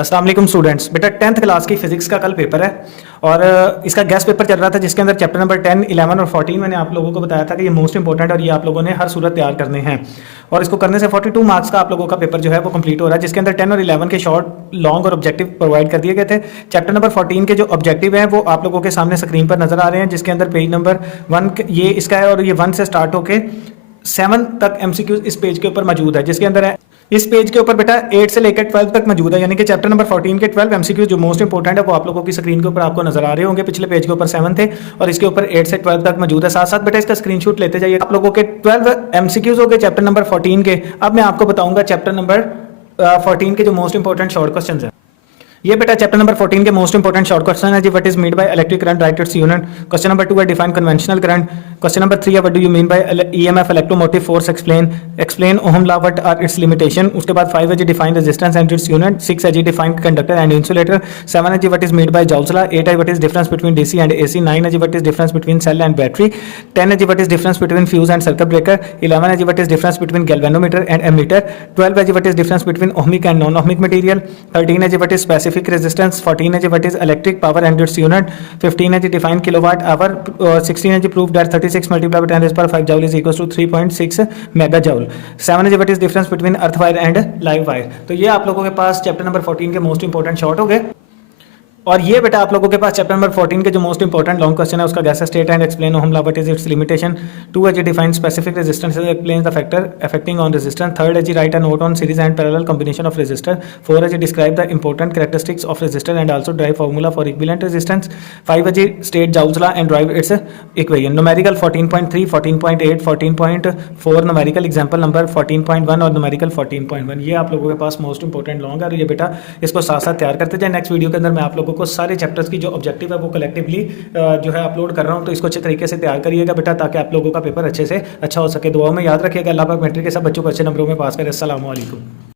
अस्सलाम वालेकुम स्टूडेंट्स। बेटा 10th क्लास की फिजिक्स का कल पेपर है और इसका गेस्ट पेपर चल रहा था जिसके अंदर चैप्टर नंबर 10, 11 और 14 मैंने आप लोगों को बताया था कि ये मोस्ट इंपॉर्टेंट और ये आप लोगों ने हर सूरत तैयार करने हैं और इसको करने से 42 मार्क्स का आप लोगों का पेपर जो है वो कंप्लीट हो रहा है, जिसके अंदर 10 और 11 के शॉर्ट, लॉन्ग और ऑब्जेक्टिव प्रोवाइड कर दिए गए थे। चैप्टर नंबर 14 के जो ऑब्जेक्टिव हैं वो आप लोगों के सामने स्क्रीन पर नजर आ रहे हैं, जिसके अंदर पेज नंबर 1 ये इसका है और ये 1 से स्टार्ट होके 7 तक एमसीक्यूज इस पेज के ऊपर मौजूद है, जिसके अंदर है इस पेज के ऊपर बेटा 8 से लेकर 12 तक मौजूद है, यानी कि चैप्टर नंबर 14 के 12 एमसीक्यूज जो मोस्ट इंपॉर्टेंट है वो आप लोगों की स्क्रीन के ऊपर आपको नजर आ रहे होंगे। पिछले पेज के ऊपर 7 थे और इसके ऊपर 8 से 12 तक मौजूद है। साथ साथ बेटा इसका स्क्रीनशॉट लेते जाइए। आप लोगों के 12 एमसीक्यूज हो गए चैप्टर नंबर 14 के। अब मैं आपको बताऊंगा चैप्टर नंबर 14 के जो मोस्ट इंपॉर्टेंट शॉर्ट क्वेश्चन है। ये बेटा चैप्टर नंबर 14 के मोस्ट इंपॉर्टेंट शॉर्ट क्वेश्चन है जी। What is mean by electric current, right its unit. Question number 2 है define conventional current. Question number 3 है what do you mean by EMF, electromotive force, explain Ohm law, what are its limitation. उसके बाद 5 है जी define resistance and its unit. 6 है जी define conductor and insulator. 7 है जी what is mean by Joule's law. 8 है what is difference between DC and AC. 9 है जी what is difference between cell and battery. 10 है जी what is difference between fuse and circuit breaker. 11 है जी what is difference between galvanometer and ammeter. 12 है जी what is difference between ohmic and non ohmic material. 13 है जी what is specific resistance. 14 है जी what is electric power and its unit. 15 है जी डिफाइन किलोवाट आवर। 16 है जी prove that 36 multiply by 10⁵ joule is equal to 3.6 mega joule. 7 है जी what is difference between earth wire and live wire. तो ये आप लोगों के पास चैप्टर नंबर 14 के मोस्ट इंपॉर्टेंट शॉर्ट हो गए। और ये बेटा आप लोगों के पास चैप्टर नंबर 14 के जो मोस्ट इंपॉर्टेंट लॉन्ग क्वेश्चन है उसका gas state and explain Ohm law, what is its limitation. 2 है जी define specific resistance, explain the factor affecting on resistance. 3rd है जी write a note on series and parallel combination of resistor. 4 है जी describe the important characteristics of resistor and also drive formula for equivalent resistance. 5 है जी state Joule's law and drive its equation. Numerical 14.3, 14.8, 14.4, numerical example number 14.1 और numerical 14.1 ये आप लोगों के पास most important long है। और ये बेटा इसको साथ साथ तैयार करते जाए। नेक्स्ट वीडियो के अंदर मैं आप लोगों को सारे चैप्टर्स की जो ऑब्जेक्टिव है वो कलेक्टिवली जो है अपलोड कर रहा हूं, तो इसको अच्छे तरीके से तैयार करिएगा बेटा ताकि आप लोगों का पेपर अच्छे से अच्छा हो सके। दुआओं में याद रखिएगा। अल्लाह पाक मैट्रिक के सब बच्चों को अच्छे नंबरों में पास करे। अस्सलाम वालेकुम।